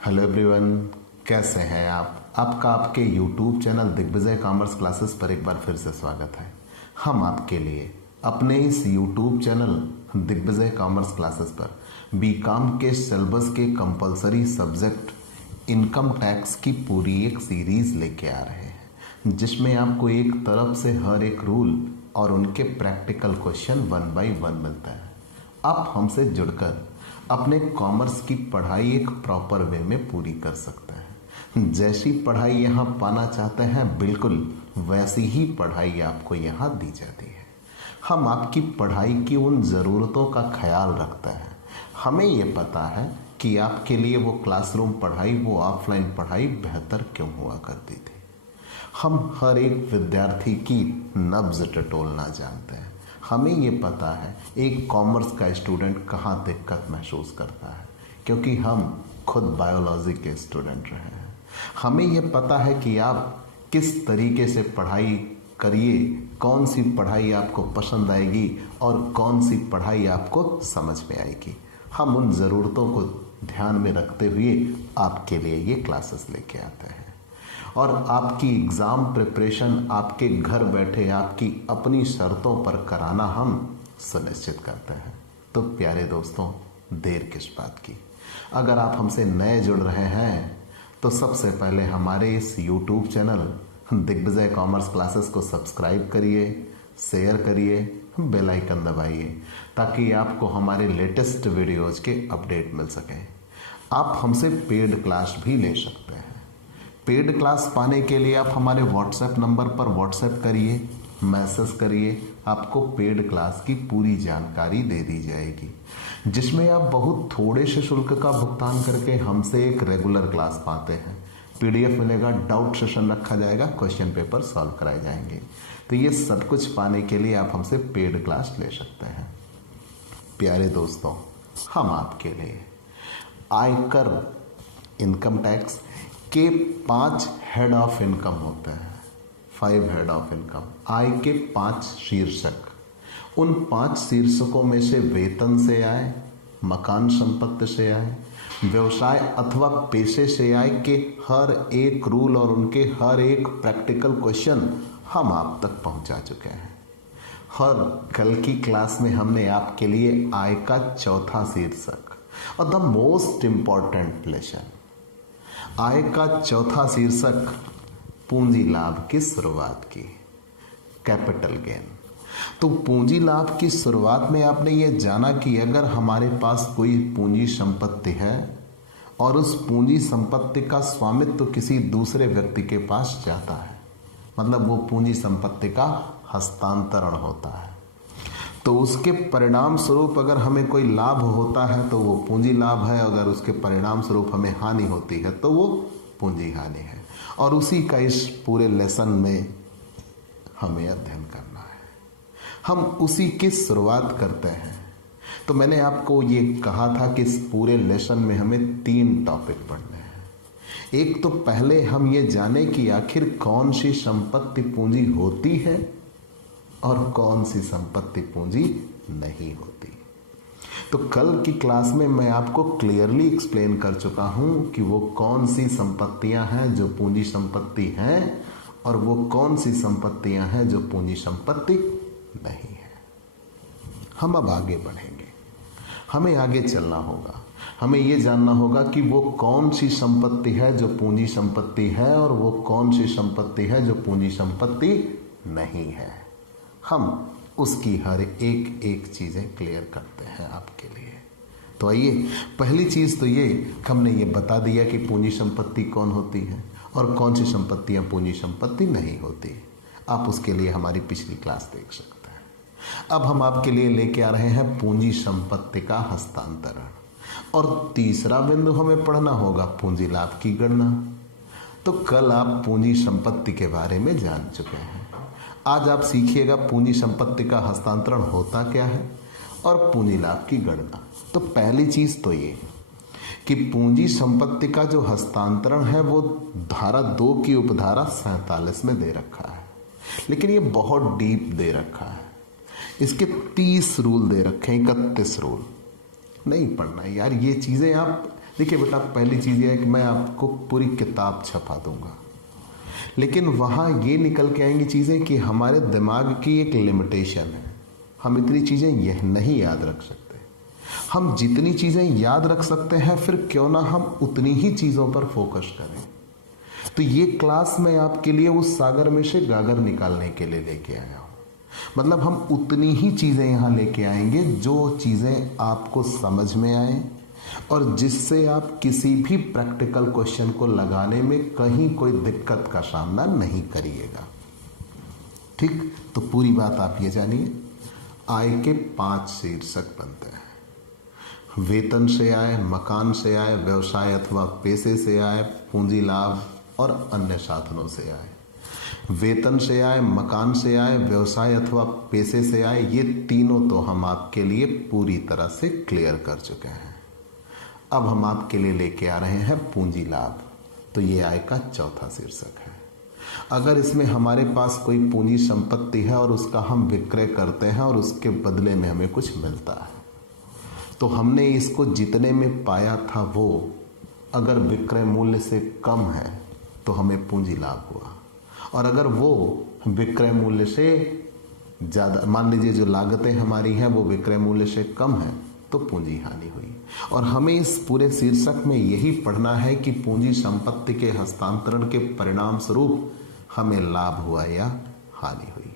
Hello everyone, कैसे हैं आप। आपका आपके YouTube channel Digvijay commerce classes पर एक बार फिर से स्वागत है। हम आपके लिए अपने इस YouTube channel Digvijay commerce classes पर बीकॉम के सिलेबस के कंपलसरी सब्जेक्ट इनकम टैक्स की पूरी एक सीरीज लेके आ रहे हैं, जिसमें आपको एक तरफ से हर एक रूल और उनके प्रैक्टिकल क्वेश्चन 1 बाय 1 मिलता है। आप हमसे जुड़कर अपने कॉमर्स की पढ़ाई एक प्रॉपर वे में पूरी कर सकते हैं। जैसी पढ़ाई यहाँ पाना चाहते हैं, बिल्कुल वैसी ही पढ़ाई आपको यहाँ दी जाती है। हम आपकी पढ़ाई की उन ज़रूरतों का ख्याल रखते हैं। हमें ये पता है कि आपके लिए वो क्लासरूम पढ़ाई, वो ऑफलाइन पढ़ाई बेहतर क्यों हुआ करती थी। हम हर एक विद्यार्थी की नब्ज़ टटोलना जानते हैं। हमें ये पता है एक कॉमर्स का स्टूडेंट कहाँ दिक्कत महसूस करता है, क्योंकि हम खुद बायोलॉजी के स्टूडेंट रहे हैं। हमें ये पता है कि आप किस तरीके से पढ़ाई करिए, कौन सी पढ़ाई आपको पसंद आएगी और कौन सी पढ़ाई आपको समझ में आएगी। हम उन ज़रूरतों को ध्यान में रखते हुए आपके लिए ये क्लासेस लेके आते हैं और आपकी एग्ज़ाम प्रिपरेशन आपके घर बैठे आपकी अपनी शर्तों पर कराना हम सुनिश्चित करते हैं। तो प्यारे दोस्तों, देर किस बात की। अगर आप हमसे नए जुड़ रहे हैं तो सबसे पहले हमारे इस YouTube channel Digvijay commerce classes को सब्सक्राइब करिए, शेयर करिए, बेल आइकन दबाइए, ताकि आपको हमारे लेटेस्ट वीडियोज़ के अपडेट मिल सकें। आप हमसे पेड क्लास भी ले सकते हैं। पेड क्लास पाने के लिए आप हमारे व्हाट्सएप नंबर पर व्हाट्सएप करिए, मैसेज करिए, आपको पेड क्लास की पूरी जानकारी दे दी जाएगी, जिसमें आप बहुत थोड़े से शुल्क का भुगतान करके हमसे एक रेगुलर क्लास पाते हैं। PDF मिलेगा, डाउट सेशन रखा जाएगा, क्वेश्चन पेपर सॉल्व कराए जाएंगे। तो ये सब कुछ पाने के लिए आप हमसे पेड क्लास ले सकते हैं। प्यारे दोस्तों, हम आपके लिए आयकर, इनकम टैक्स के 5 हेड ऑफ इनकम होते हैं, 5 हेड ऑफ इनकम, आय के 5 शीर्षक। उन 5 शीर्षकों में से वेतन से आय, मकान संपत्ति से आय, व्यवसाय अथवा पेशे से आय के हर एक रूल और उनके हर एक प्रैक्टिकल क्वेश्चन हम आप तक पहुंचा चुके हैं। हर कल की क्लास में हमने आपके लिए आय का चौथा शीर्षक और द मोस्ट इंपॉर्टेंट लेसन, आय का चौथा शीर्षक पूंजी लाभ की शुरुआत की, कैपिटल गेन। तो पूंजी लाभ की शुरुआत में आपने ये जाना कि अगर हमारे पास कोई पूंजी संपत्ति है और उस पूंजी संपत्ति का स्वामित्व किसी दूसरे व्यक्ति के पास जाता है, मतलब वो पूंजी संपत्ति का हस्तांतरण होता है, तो उसके परिणाम स्वरूप अगर हमें कोई लाभ होता है तो वो पूंजी लाभ है, अगर उसके परिणाम स्वरूप हमें हानि होती है तो वो पूंजी हानि है। और उसी का इस पूरे लेसन में हमें अध्ययन करना है। हम उसी की शुरुआत करते हैं। तो मैंने आपको ये कहा था कि इस पूरे लेसन में हमें 3 टॉपिक पढ़ने हैं। एक तो पहले हम ये जाने कि आखिर कौन सी संपत्ति पूंजी होती है और कौन सी संपत्ति पूंजी नहीं होती। तो कल की क्लास में मैं आपको क्लियरली एक्सप्लेन कर चुका हूं कि वो कौन सी संपत्तियां हैं जो पूंजी संपत्ति हैं और वो कौन सी संपत्तियां हैं जो पूंजी संपत्ति नहीं है। हम अब आगे बढ़ेंगे, हमें आगे चलना होगा। हमें ये जानना होगा कि वो कौन सी संपत्ति है जो पूंजी संपत्ति है और वो कौन सी संपत्ति है जो पूंजी संपत्ति नहीं है। हम उसकी हर एक चीज़ें क्लियर करते हैं आपके लिए। तो आइए, पहली चीज़ तो ये हमने ये बता दिया कि पूंजी संपत्ति कौन होती है और कौन सी संपत्तियां पूंजी संपत्ति नहीं होती। आप उसके लिए हमारी पिछली क्लास देख सकते हैं। अब हम आपके लिए लेके आ रहे हैं पूंजी संपत्ति का हस्तांतरण, और तीसरा बिंदु हमें पढ़ना होगा पूंजी लाभ की गणना। तो कल आप पूंजी संपत्ति के बारे में जान चुके हैं। आज आप सीखिएगा पूंजी संपत्ति का हस्तांतरण होता क्या है और पूंजी लाभ की गणना। तो पहली चीज़ तो ये कि पूंजी संपत्ति का जो हस्तांतरण है वो धारा 2 की उपधारा 47 में दे रखा है, लेकिन ये बहुत डीप दे रखा है। इसके 30 रूल दे रखे हैं, 31 रूल। नहीं पढ़ना यार, ये चीज़ें आप देखिए बेटा, पहली चीज़ यह है कि मैं आपको पूरी किताब छपा दूंगा, लेकिन वहाँ ये निकल के आएंगी चीज़ें कि हमारे दिमाग की एक लिमिटेशन है, हम इतनी चीज़ें यह नहीं याद रख सकते। हम जितनी चीज़ें याद रख सकते हैं, फिर क्यों ना हम उतनी ही चीज़ों पर फोकस करें। तो ये क्लास मैं आपके लिए उस सागर में से गागर निकालने के लिए लेके आया हूँ। मतलब हम उतनी ही चीज़ें यहाँ लेके आएंगे जो चीज़ें आपको समझ में आए और जिससे आप किसी भी प्रैक्टिकल क्वेश्चन को लगाने में कहीं कोई दिक्कत का सामना नहीं करिएगा। ठीक, तो पूरी बात आप ये जानिए। आय के 5 शीर्षक बनते हैं। वेतन से आय, मकान से आय, व्यवसाय अथवा पेशे से आय, पूंजी लाभ और अन्य साधनों से आय। वेतन से आय, मकान से आय, व्यवसाय अथवा पेशे से आय, ये तीनों तो हम आपके लिए पूरी तरह से क्लियर कर चुके हैं। अब हम आपके लिए लेके आ रहे हैं पूंजी लाभ। तो ये आय का चौथा शीर्षक है। अगर इसमें हमारे पास कोई पूंजी संपत्ति है और उसका हम विक्रय करते हैं और उसके बदले में हमें कुछ मिलता है, तो हमने इसको जितने में पाया था वो अगर विक्रय मूल्य से कम है तो हमें पूंजी लाभ हुआ, और अगर वो विक्रय मूल्य से ज़्यादा, मान लीजिए जो लागतें हमारी हैं वो विक्रय मूल्य से कम है, तो पूंजी हानि हुई। और हमें इस पूरे शीर्षक में यही पढ़ना है कि पूंजी संपत्ति के हस्तांतरण के परिणाम स्वरूप हमें लाभ हुआ या हानि हुई।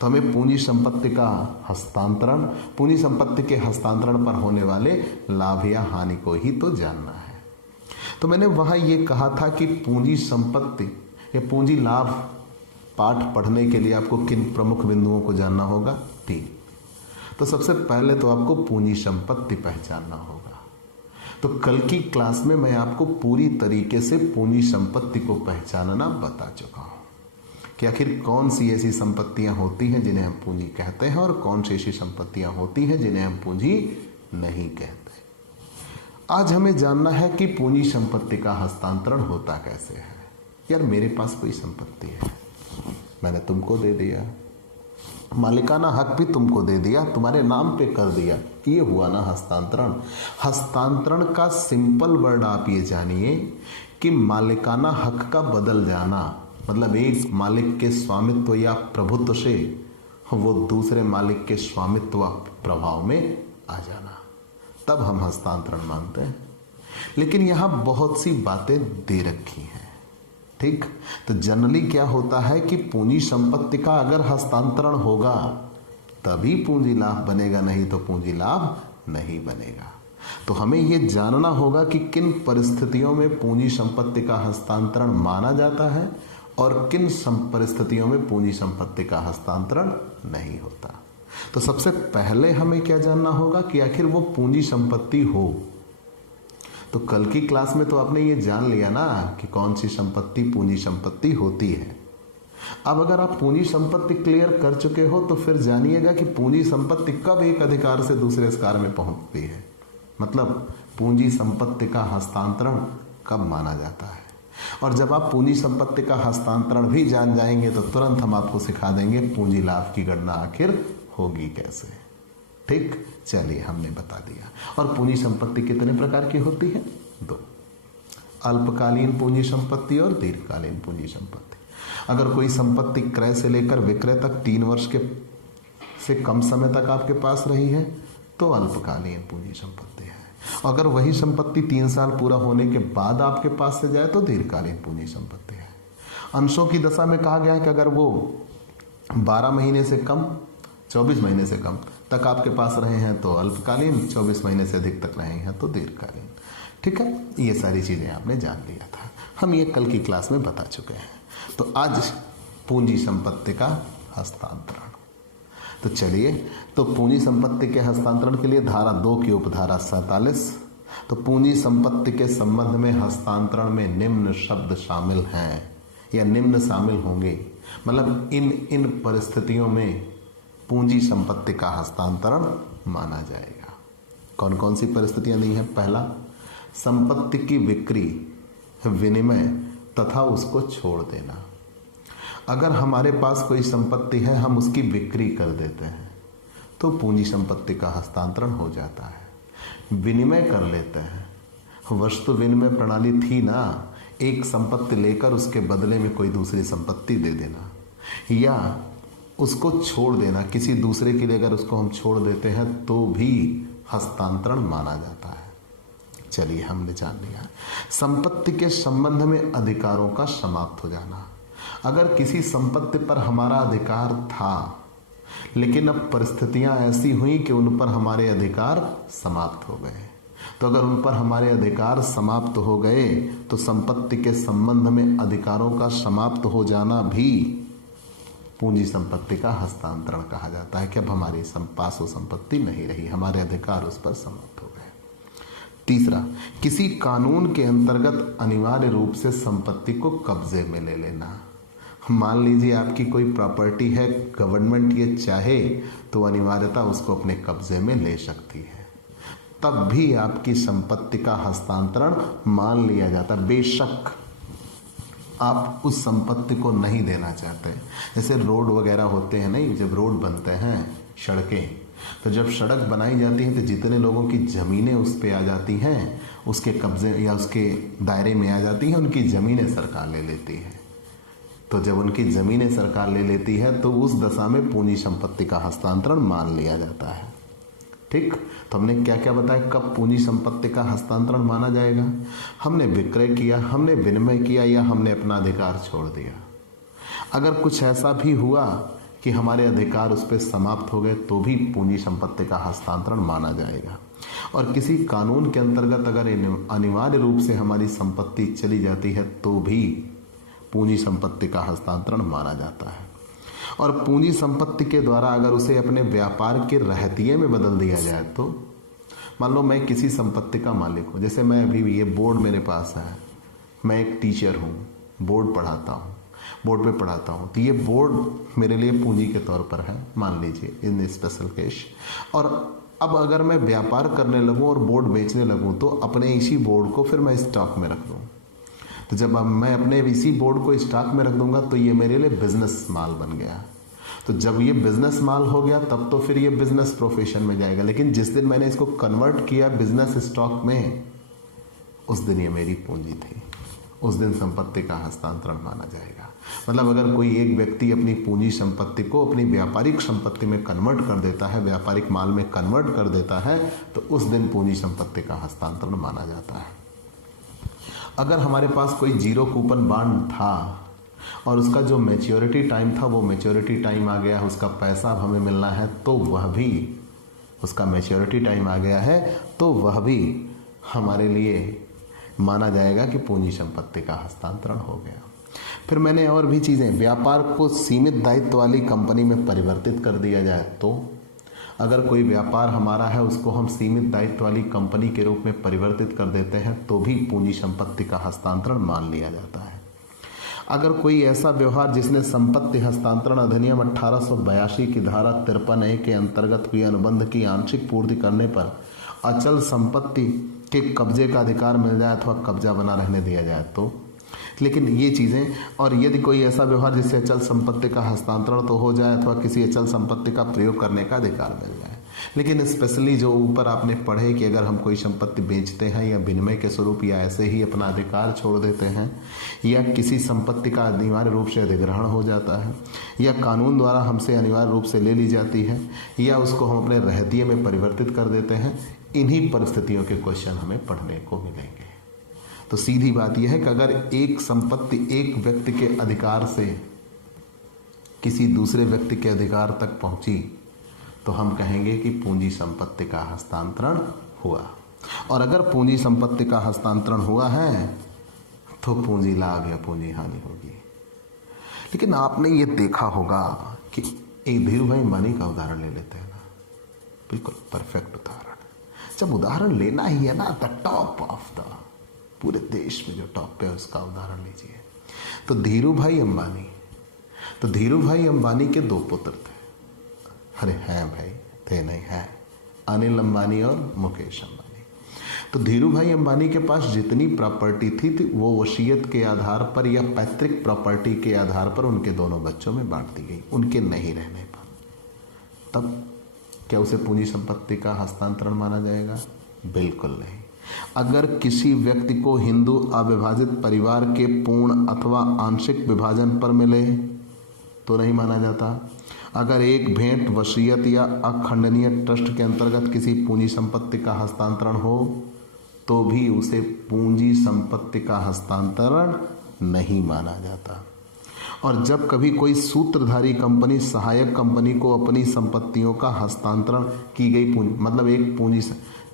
तो हमें पूंजी संपत्ति का हस्तांतरण, पूंजी संपत्ति के हस्तांतरण पर होने वाले लाभ या हानि को ही तो जानना है। तो मैंने वहाँ ये कहा था कि पूंजी संपत्ति या पूंजी लाभ पाठ पढ़ने के लिए आपको किन प्रमुख बिंदुओं को जानना होगा? 3। तो सबसे पहले तो आपको पूंजी संपत्ति पहचानना होगा। तो कल की क्लास में मैं आपको पूरी तरीके से पूंजी संपत्ति को पहचानना बता चुका हूँ कि आखिर कौन सी ऐसी संपत्तियां होती हैं जिन्हें हम पूंजी कहते हैं और कौन सी ऐसी संपत्तियां होती हैं जिन्हें हम पूंजी नहीं कहते। आज हमें जानना है कि पूंजी संपत्ति का हस्तांतरण होता कैसे है। यार, मेरे पास कोई संपत्ति है, मैंने तुमको दे दिया, मालिकाना हक भी तुमको दे दिया, तुम्हारे नाम पे कर दिया, ये हुआ ना हस्तांतरण। हस्तांतरण का सिंपल वर्ड आप ये जानिए कि मालिकाना हक का बदल जाना, मतलब एक मालिक के स्वामित्व या प्रभुत्व से वो दूसरे मालिक के स्वामित्व प्रभाव में आ जाना, तब हम हस्तांतरण मानते हैं। लेकिन यहाँ बहुत सी बातें दे रखी हैं। ठीक, तो जनरली क्या होता है कि पूंजी संपत्ति का अगर हस्तांतरण होगा तभी पूंजी लाभ बनेगा, नहीं तो पूंजी लाभ नहीं बनेगा। तो हमें ये जानना होगा कि किन परिस्थितियों में पूंजी संपत्ति का हस्तांतरण माना जाता है और किन परिस्थितियों में पूंजी संपत्ति का हस्तांतरण नहीं होता। तो सबसे पहले हमें क्या जानना होगा कि आखिर वो पूंजी संपत्ति हो। तो कल की क्लास में तो आपने ये जान लिया ना कि कौन सी संपत्ति पूंजी संपत्ति होती है। अब अगर आप पूंजी संपत्ति क्लियर कर चुके हो तो फिर जानिएगा कि पूंजी संपत्ति कब एक अधिकार से दूसरे अधिकार में पहुंचती है, मतलब पूंजी संपत्ति का हस्तांतरण कब माना जाता है। और जब आप पूंजी संपत्ति का हस्तांतरण भी जान जाएंगे तो तुरंत हम आपको सिखा देंगे पूंजी लाभ की गणना आखिर होगी कैसे। ठीक, चलिए हमने बता दिया। और पूंजी संपत्ति कितने प्रकार की होती है? 2, अल्पकालीन पूंजी संपत्ति और दीर्घकालीन पूंजी संपत्ति। अगर कोई संपत्ति क्रय से लेकर विक्रय तक 3 वर्ष के से कम समय तक आपके पास रही है तो अल्पकालीन पूंजी संपत्ति है। अगर वही संपत्ति 3 साल पूरा होने के बाद आपके पास से जाए तो दीर्घकालीन पूंजी संपत्ति है। अंशों की दशा में कहा गया है कि अगर वो 12 महीने से कम, 24 महीने से कम तक आपके पास रहे हैं तो अल्पकालीन, 24 महीने से अधिक तक रहे हैं तो दीर्घकालीन। ठीक है, ये सारी चीज़ें आपने जान लिया था, हम ये कल की क्लास में बता चुके हैं। तो आज पूंजी संपत्ति का हस्तांतरण। तो चलिए, तो पूंजी संपत्ति के हस्तांतरण के लिए धारा 2 की उपधारा 47। तो पूंजी संपत्ति के संबंध में हस्तांतरण में निम्न शब्द शामिल हैं या निम्न शामिल होंगे, मतलब इन परिस्थितियों में पूंजी संपत्ति का हस्तांतरण माना जाएगा। कौन कौन सी परिस्थितियां दी हैं? पहला, संपत्ति की बिक्री, विनिमय तथा उसको छोड़ देना। अगर हमारे पास कोई संपत्ति है, हम उसकी बिक्री कर देते हैं तो पूंजी संपत्ति का हस्तांतरण हो जाता है। विनिमय कर लेते हैं, वस्तु विनिमय प्रणाली थी ना, एक संपत्ति लेकर उसके बदले में कोई दूसरी संपत्ति दे देना या उसको छोड़ देना, किसी दूसरे के लिए अगर उसको हम छोड़ देते हैं तो भी हस्तांतरण माना जाता है। चलिए हमने जान लिया। संपत्ति के संबंध में अधिकारों का समाप्त हो जाना। अगर किसी संपत्ति पर हमारा अधिकार था लेकिन अब परिस्थितियां ऐसी हुई कि उन पर हमारे अधिकार समाप्त हो गए, तो अगर उन पर हमारे अधिकार समाप्त हो गए तो संपत्ति के संबंध में अधिकारों का समाप्त हो जाना भी पूंजी संपत्ति का हस्तांतरण कहा जाता है कि अब हमारी पास वो संपत्ति नहीं रही, हमारे अधिकार उस पर समाप्त हो गए। तीसरा, किसी कानून के अंतर्गत अनिवार्य रूप से संपत्ति को कब्जे में ले लेना। मान लीजिए आपकी कोई प्रॉपर्टी है, गवर्नमेंट ये चाहे तो अनिवार्यता उसको अपने कब्जे में ले सकती है, तब भी आपकी संपत्ति का हस्तांतरण मान लिया जाता। बेशक आप उस संपत्ति को नहीं देना चाहते। जैसे रोड वगैरह होते हैं, नहीं, जब रोड बनते हैं, सड़कें, तो जब सड़क बनाई जाती है तो जितने लोगों की ज़मीनें उस पे आ जाती हैं, उसके कब्जे या उसके दायरे में आ जाती हैं, उनकी ज़मीनें सरकार ले लेती है। तो जब उनकी ज़मीनें सरकार ले लेती है तो उस दशा में पूंजी संपत्ति का हस्तांतरण मान लिया जाता है। ठीक, तो हमने क्या क्या बताया, कब पूंजी संपत्ति का हस्तांतरण माना जाएगा? हमने विक्रय किया, हमने विनिमय किया या हमने अपना अधिकार छोड़ दिया। अगर कुछ ऐसा भी हुआ कि हमारे अधिकार उस पर समाप्त हो गए तो भी पूंजी संपत्ति का हस्तांतरण माना जाएगा। और किसी कानून के अंतर्गत अगर अनिवार्य रूप से हमारी संपत्ति चली जाती है तो भी पूंजी संपत्ति का हस्तांतरण माना जाता है। और पूंजी संपत्ति के द्वारा अगर उसे अपने व्यापार के रहतिये में बदल दिया जाए तो, मान लो मैं किसी संपत्ति का मालिक हूँ, जैसे मैं अभी ये बोर्ड मेरे पास है, मैं एक टीचर हूँ, बोर्ड पढ़ाता हूँ, बोर्ड पे पढ़ाता हूँ, तो ये बोर्ड मेरे लिए पूंजी के तौर पर है, मान लीजिए इन स्पेशल केस। और अब अगर मैं व्यापार करने लगूँ और बोर्ड बेचने लगूँ तो अपने इसी बोर्ड को फिर मैं स्टॉक में रख दूँ। तो जब अब मैं अपने इसी बोर्ड को स्टॉक में रख दूंगा तो ये मेरे लिए बिजनेस माल बन गया। तो जब ये बिजनेस माल हो गया तब तो फिर ये बिजनेस प्रोफेशन में जाएगा, लेकिन जिस दिन मैंने इसको कन्वर्ट किया बिजनेस स्टॉक में, उस दिन ये मेरी पूंजी थी, उस दिन संपत्ति का हस्तांतरण माना जाएगा। मतलब अगर कोई एक व्यक्ति अपनी पूंजी संपत्ति को अपनी व्यापारिक संपत्ति में कन्वर्ट कर देता है, व्यापारिक माल में कन्वर्ट कर देता है, तो उस दिन पूंजी संपत्ति का हस्तांतरण माना जाता है। अगर हमारे पास कोई जीरो कूपन बॉन्ड था और उसका जो मैच्योरिटी टाइम था वो मैच्योरिटी टाइम आ गया, उसका पैसा अब हमें मिलना है, तो वह भी, उसका मैच्योरिटी टाइम आ गया है तो वह भी हमारे लिए माना जाएगा कि पूंजी संपत्ति का हस्तांतरण हो गया। फिर मैंने और भी चीज़ें, व्यापार को सीमित दायित्व वाली कंपनी में परिवर्तित कर दिया जाए तो, अगर कोई व्यापार हमारा है उसको हम सीमित दायित्व वाली कंपनी के रूप में परिवर्तित कर देते हैं तो भी पूंजी संपत्ति का हस्तांतरण मान लिया जाता है। अगर कोई ऐसा व्यवहार जिसने संपत्ति हस्तांतरण अधिनियम 1882 की धारा 53A के अंतर्गत हुए अनुबंध की आंशिक पूर्ति करने पर अचल संपत्ति के कब्जे का अधिकार मिल जाए अथवा कब्जा बना रहने दिया जाए तो, लेकिन ये चीज़ें, और यदि कोई ऐसा व्यवहार जिससे अचल संपत्ति का हस्तांतरण तो हो जाए अथवा किसी अचल संपत्ति का प्रयोग करने का अधिकार मिल जाए। लेकिन स्पेशली जो ऊपर आपने पढ़े कि अगर हम कोई संपत्ति बेचते हैं या विनिमय के स्वरूप या ऐसे ही अपना अधिकार छोड़ देते हैं या किसी संपत्ति का अनिवार्य रूप से अधिग्रहण हो जाता है या कानून द्वारा हमसे अनिवार्य रूप से ले ली जाती है या उसको हम अपने रहतिये में परिवर्तित कर देते हैं, इन्हीं परिस्थितियों के क्वेश्चन हमें पढ़ने को मिलेंगे। तो सीधी बात यह है कि अगर एक संपत्ति एक व्यक्ति के अधिकार से किसी दूसरे व्यक्ति के अधिकार तक पहुंची तो हम कहेंगे कि पूंजी संपत्ति का हस्तांतरण हुआ। और अगर पूंजी संपत्ति का हस्तांतरण हुआ है तो पूंजी लाभ या पूंजी हानि होगी। लेकिन आपने ये देखा होगा कि एक धीरूभाई अंबानी का उदाहरण ले लेते हैं ना, बिल्कुल परफेक्ट उदाहरण। जब उदाहरण लेना ही है ना, द टॉप ऑफ द, पूरे देश में जो टॉप पे उसका उदाहरण लीजिए तो धीरूभाई अंबानी। तो धीरूभाई अंबानी के दो पुत्र थे, अरे हैं भाई, थे नहीं हैं, अनिल अंबानी और मुकेश अंबानी। तो धीरूभाई अंबानी के पास जितनी प्रॉपर्टी थी वो वसीयत के आधार पर या पैतृक प्रॉपर्टी के आधार पर उनके दोनों बच्चों में बांट दी गई, उनके नहीं रहने पर। तब क्या उसे पूंजी संपत्ति का हस्तांतरण माना जाएगा? बिल्कुल नहीं। अगर किसी व्यक्ति को हिंदू अविभाजित परिवार के पूर्ण अथवा आंशिक विभाजन पर मिले तो नहीं माना जाता। अगर एक भेंट, वसीयत या अखंडनीय ट्रस्ट के अंतर्गत किसी पूंजी संपत्ति का हस्तांतरण हो तो भी उसे पूंजी संपत्ति का हस्तांतरण नहीं माना जाता। और जब कभी कोई सूत्रधारी कंपनी सहायक कंपनी को अपनी संपत्तियों का हस्तांतरण की गई पूंजी, मतलब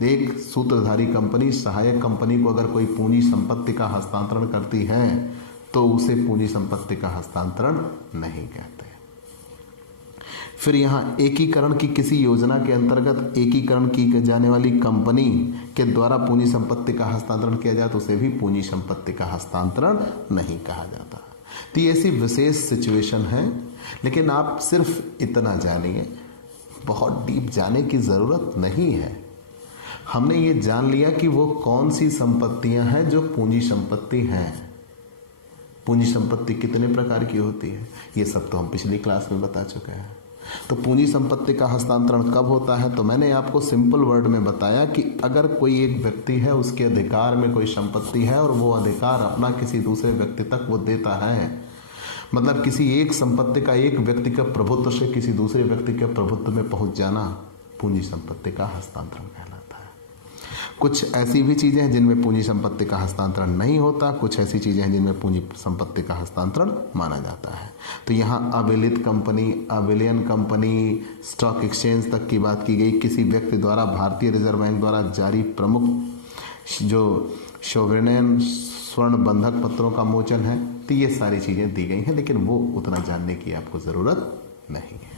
एक सूत्रधारी कंपनी सहायक कंपनी को अगर कोई पूंजी संपत्ति का हस्तांतरण करती है तो उसे पूंजी संपत्ति का हस्तांतरण नहीं कहते। फिर यहाँ एकीकरण की किसी योजना के अंतर्गत एकीकरण की जाने वाली कंपनी के द्वारा पूंजी संपत्ति का हस्तांतरण किया जाए तो उसे भी पूंजी संपत्ति का हस्तांतरण नहीं कहा जाता। तो ये ऐसी विशेष सिचुएशन है, लेकिन आप सिर्फ इतना जानिए, बहुत डीप जाने की ज़रूरत नहीं है। हमने ये जान लिया कि वो कौन सी संपत्तियां हैं जो पूंजी संपत्ति हैं। पूंजी संपत्ति कितने प्रकार की होती है ये सब तो हम पिछली क्लास में बता चुके हैं। तो पूंजी संपत्ति का हस्तांतरण कब होता है, तो मैंने आपको सिंपल वर्ड में बताया कि अगर कोई एक व्यक्ति है, उसके अधिकार में कोई संपत्ति है और वो अधिकार अपना किसी दूसरे व्यक्ति तक वो देता है, मतलब किसी एक संपत्ति का एक व्यक्ति के प्रभुत्व से किसी दूसरे व्यक्ति के प्रभुत्व में पहुंच जाना पूंजी संपत्ति का हस्तांतरण कहलाता है। कुछ ऐसी भी चीजें हैं जिनमें पूंजी संपत्ति का हस्तांतरण नहीं होता, कुछ ऐसी चीजें हैं जिनमें पूंजी संपत्ति का हस्तांतरण माना जाता है। तो यहाँ अविलित कंपनी, अविलियन कंपनी, स्टॉक एक्सचेंज तक की बात की गई। किसी व्यक्ति द्वारा भारतीय रिजर्व बैंक द्वारा जारी प्रमुख जो सोवरेन स्वर्ण बंधक पत्रों का मोचन है, तो ये सारी चीजें दी गई हैं, लेकिन वो उतना जानने की आपको जरूरत नहीं है।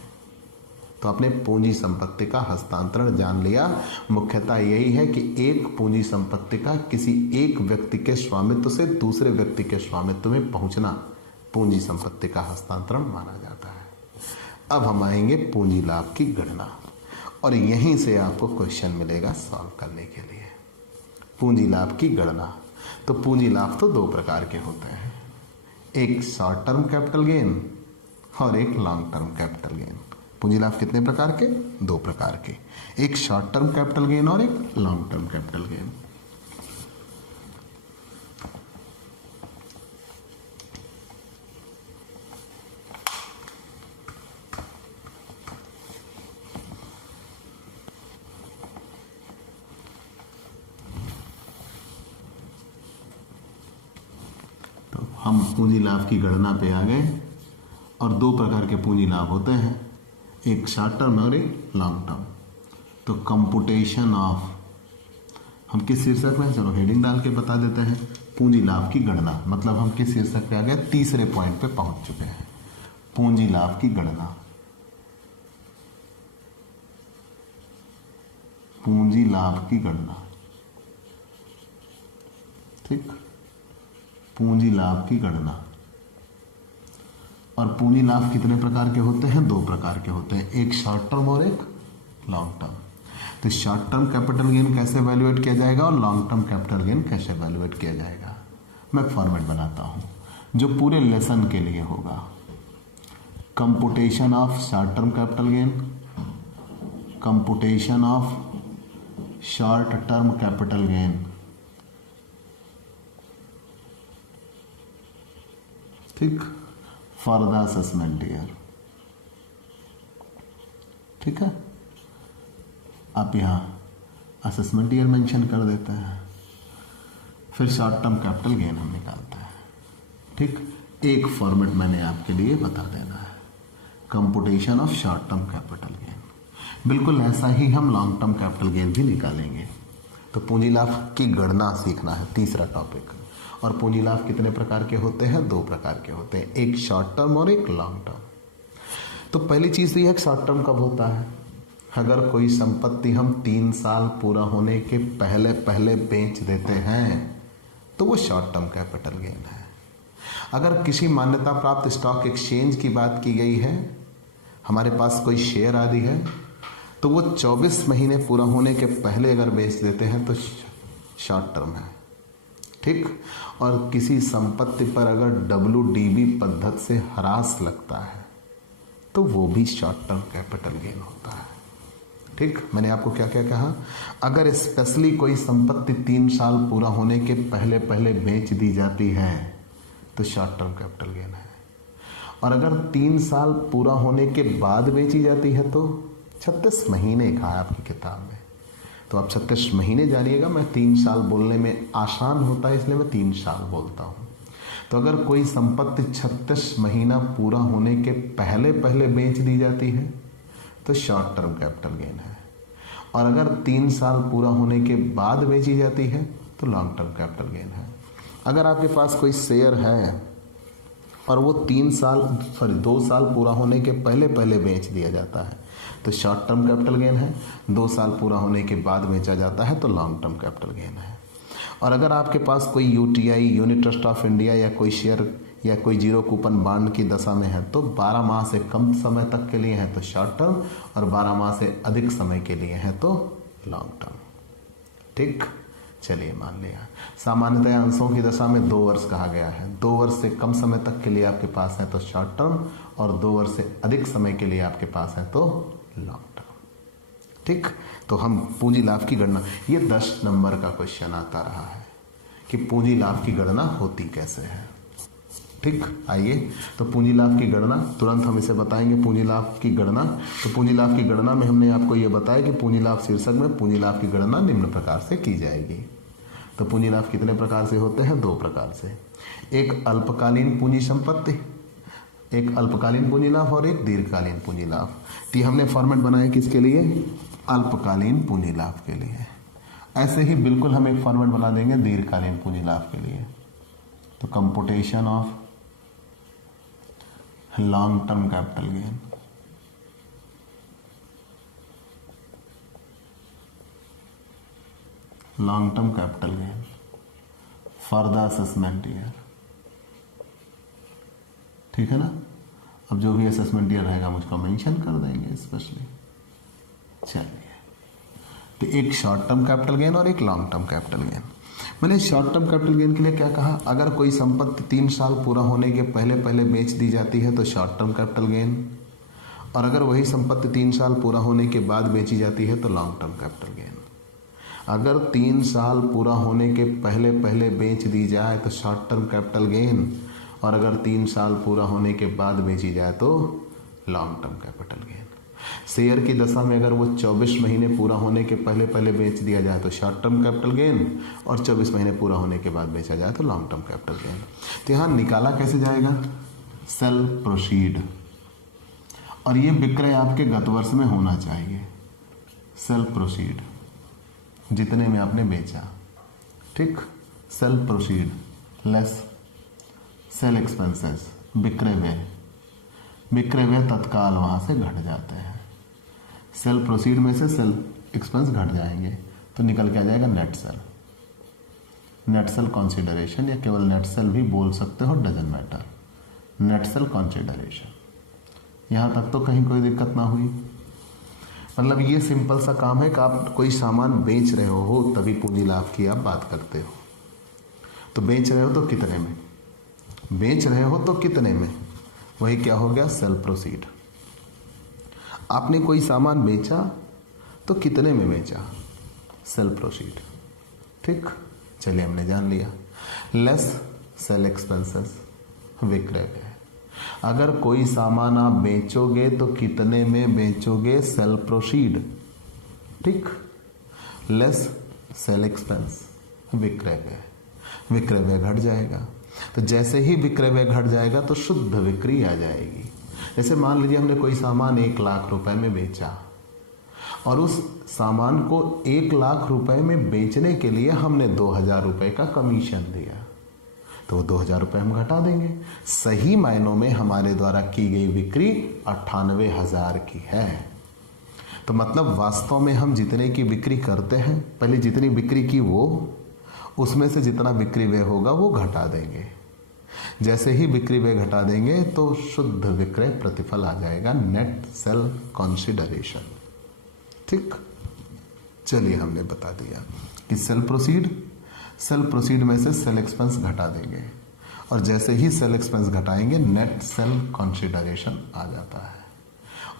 तो आपने पूंजी संपत्ति का हस्तांतरण जान लिया। मुख्यतः यही है कि एक पूंजी संपत्ति का किसी एक व्यक्ति के स्वामित्व से दूसरे व्यक्ति के स्वामित्व में पहुंचना पूंजी संपत्ति का हस्तांतरण माना जाता है। अब हम आएंगे पूंजी लाभ की गणना, और यहीं से आपको क्वेश्चन मिलेगा सॉल्व करने के लिए। पूंजी लाभ की गणना, तो पूंजी लाभ तो दो प्रकार के होते हैं, एक शॉर्ट टर्म कैपिटल गेन और एक लॉन्ग टर्म कैपिटल गेन। पूंजी लाभ कितने प्रकार के? दो प्रकार के, एक शॉर्ट टर्म कैपिटल गेन और एक लॉन्ग टर्म कैपिटल गेन। तो हम पूंजी लाभ की गणना पे आ गए, और दो प्रकार के पूंजी लाभ होते हैं, एक शॉर्ट टर्म और एक लॉन्ग टर्म। तो कंपुटेशन ऑफ, हम किस शीर्षक में, चलो हेडिंग डाल के बता देते हैं, पूंजी लाभ की गणना, मतलब हम किस शीर्षक पे आ गए, तीसरे पॉइंट पे पहुंच चुके हैं, पूंजी लाभ की गणना। पूंजी लाभ की गणना, ठीक, पूंजी लाभ की गणना। और पूंजी लाभ कितने प्रकार के होते हैं? दो प्रकार के होते हैं, एक शॉर्ट टर्म और एक लॉन्ग टर्म। तो शॉर्ट टर्म कैपिटल गेन कैसे वैल्यूएट किया जाएगा और लॉन्ग टर्म कैपिटल गेन कैसे वैल्यूएट किया जाएगा, मैं फॉर्मेट बनाता हूं जो पूरे लेसन के लिए होगा। Computation of short term capital gain, computation of short term capital gain, ठीक, फॉर द असेसमेंट ईयर, ठीक है। आप यहां असेसमेंट ईयर मेंशन कर देते हैं, फिर शॉर्ट टर्म कैपिटल गेन हम निकालते हैं, ठीक। एक फॉर्मेट मैंने आपके लिए बता देना है, computation of short term capital gain. बिल्कुल ऐसा ही हम लॉन्ग टर्म कैपिटल गेन भी निकालेंगे। तो पूंजी लाभ की गणना सीखना है, तीसरा टॉपिक। और पूंजी लाभ कितने प्रकार के होते हैं? दो प्रकार के होते हैं, एक शॉर्ट टर्म और एक लॉन्ग टर्म। तो पहली चीज तो यह है, शॉर्ट टर्म कब होता है? अगर कोई संपत्ति हम 3 साल पूरा होने के पहले पहले बेच देते हैं तो वो शॉर्ट टर्म कैपिटल गेन है। अगर किसी मान्यता प्राप्त स्टॉक एक्सचेंज की बात की गई है, हमारे पास कोई शेयर आदि है, तो वो 24 महीने पूरा होने के पहले अगर बेच देते हैं तो शॉर्ट टर्म है, ठीक। और किसी संपत्ति पर अगर WDV पद्धति से ह्रास लगता है तो वो भी शॉर्ट टर्म कैपिटल गेन होता है। ठीक, मैंने आपको क्या क्या कहा, अगर स्पेशली कोई संपत्ति 3 साल पूरा होने के पहले पहले बेच दी जाती है तो शॉर्ट टर्म कैपिटल गेन है, और अगर 3 साल पूरा होने के बाद बेची जाती है तो 36 महीने कहा है आपकी किताब में। तो आप 36 महीने जानिएगा, मैं 3 साल बोलने में आसान होता है इसलिए मैं 3 साल बोलता हूँ। तो अगर कोई संपत्ति 36 महीना पूरा होने के पहले पहले बेच दी जाती है तो शॉर्ट टर्म कैपिटल गेन है, और अगर 3 साल पूरा होने के बाद बेची जाती है तो लॉन्ग टर्म कैपिटल गेन है। अगर आपके पास कोई शेयर है और वो 2 साल पूरा होने के पहले पहले बेच दिया जाता है तो शॉर्ट टर्म कैपिटल गेन है, 2 साल पूरा होने के बाद बेचा जाता है तो लॉन्ग टर्म कैपिटल गेन है। और अगर आपके पास कोई UTI unit trust of India या कोई शेयर या कोई जीरो कूपन बॉन्ड की दशा में है तो 12 माह से कम समय तक के लिए है तो शॉर्ट टर्म, और 12 माह से अधिक समय के लिए है तो लॉन्ग टर्म। ठीक, चलिए मान लिया। सामान्यतः अंशों की दशा में 2 वर्ष कहा गया है, 2 वर्ष से कम समय तक के लिए आपके पास है तो शॉर्ट टर्म, और 2 वर्ष से अधिक समय के लिए आपके पास है तो लॉन्ग टर्म। ठीक, तो हम पूंजी लाभ की गणना, ये 10 नंबर का क्वेश्चन आता रहा है कि पूंजी लाभ की गणना होती कैसे है। ठीक, आइए तो पूंजी लाभ की गणना तुरंत हम इसे बताएंगे। पूंजी लाभ की गणना, तो पूंजी लाभ की गणना में हमने आपको यह बताया कि पूंजी लाभ शीर्षक में पूंजी लाभ की गणना निम्न प्रकार से की जाएगी। तो पूंजी लाभ कितने प्रकार से होते हैं? 2 प्रकार से, एक अल्पकालीन पूंजी संपत्ति, एक अल्पकालीन पूंजी लाभ और एक दीर्घकालीन पूंजी लाभ। तो हमने फॉर्मेट बनाया किसके लिए? अल्पकालीन पूंजी लाभ के लिए। ऐसे ही बिल्कुल हम एक फॉर्मेट बना देंगे दीर्घकालीन पूंजी लाभ के लिए। तो computation of long term capital gain, long term capital gain for the assessment year. ठीक है ना, अब जो भी असेसमेंट ईयर रहेगा मुझको मेंशन कर देंगे स्पेशली। चलिए, तो एक शॉर्ट टर्म कैपिटल गेन और एक लॉन्ग टर्म कैपिटल गेन। मैंने शॉर्ट टर्म कैपिटल गेन के लिए क्या कहा? अगर कोई संपत्ति 3 साल पूरा होने के पहले पहले बेच दी जाती है तो शॉर्ट टर्म कैपिटल गेन, और अगर वही संपत्ति 3 साल पूरा होने के बाद बेची जाती है तो लॉन्ग टर्म कैपिटल गेन। अगर 3 साल पूरा होने के पहले पहले बेच दी जाए तो शॉर्ट टर्म कैपिटल गेन, और अगर 3 साल पूरा होने के बाद बेची जाए तो long term capital gain. Share की दशा में अगर वो 24 महीने पूरा होने के पहले पहले बेच दिया जाए तो शॉर्ट टर्म कैपिटल गेन, और 24 महीने पूरा होने के बाद बेचा जाए तो लॉन्ग टर्म कैपिटल गेन। तो यहाँ निकाला कैसे जाएगा? सेल प्रोसीड, और ये विक्रय आपके गत वर्ष में होना चाहिए। सेल प्रोसीड जितने में आपने बेचा, ठीक, sale proceed less sale expenses, विक्रय व्यय, विक्रय व्यय तत्काल वहां से घट जाते हैं। सेल प्रोसीड में से सेल एक्सपेंस घट जाएंगे तो निकल के आ जाएगा net cell. Net cell consideration, या केवल नेट सेल भी बोल सकते हो, doesn't matter, net cell consideration. यहां तक तो कहीं कोई दिक्कत ना हुई। मतलब ये सिंपल सा काम है कि आप कोई सामान बेच रहे हो तभी पूंजी लाभ की आप बात करते हो। तो बेच रहे हो तो कितने में, बेच रहे हो तो कितने में, वही क्या हो गया? Cell proceed. आपने कोई सामान बेचा तो कितने में बेचा? Cell proceed. ठीक, चलिए हमने जान लिया। लेस सेल एक्सपेंसेस, विक्रय व्यय। अगर कोई सामान आप बेचोगे तो कितने में बेचोगे? Sale proceed. ठीक, लेस सेल एक्सपेंस, विक्रय व्यय, विक्रय व्यय घट जाएगा। तो जैसे ही विक्रय व्यय घट जाएगा तो शुद्ध बिक्री आ जाएगी। जैसे मान लीजिए हमने कोई सामान 1 लाख रुपए में बेचा, और उस सामान को 1 लाख रुपए में बेचने के लिए हमने 2000 रुपए का कमीशन दिया, तो 2000 रुपए हम घटा देंगे। सही मायनों में हमारे द्वारा की गई बिक्री 98,000 की है। तो मतलब वास्तव में हम जितने की बिक्री करते हैं, पहले जितनी बिक्री की वो, उसमें से जितना बिक्री व्यय होगा वो घटा देंगे। जैसे ही बिक्री व्यय घटा देंगे तो शुद्ध विक्रय प्रतिफल आ जाएगा, नेट सेल कंसीडरेशन। ठीक, चलिए हमने बता दिया कि सेल प्रोसीड में से सेल एक्सपेंस घटा देंगे, और जैसे ही सेल एक्सपेंस घटाएंगे नेट सेल कंसीडरेशन आ जाता है।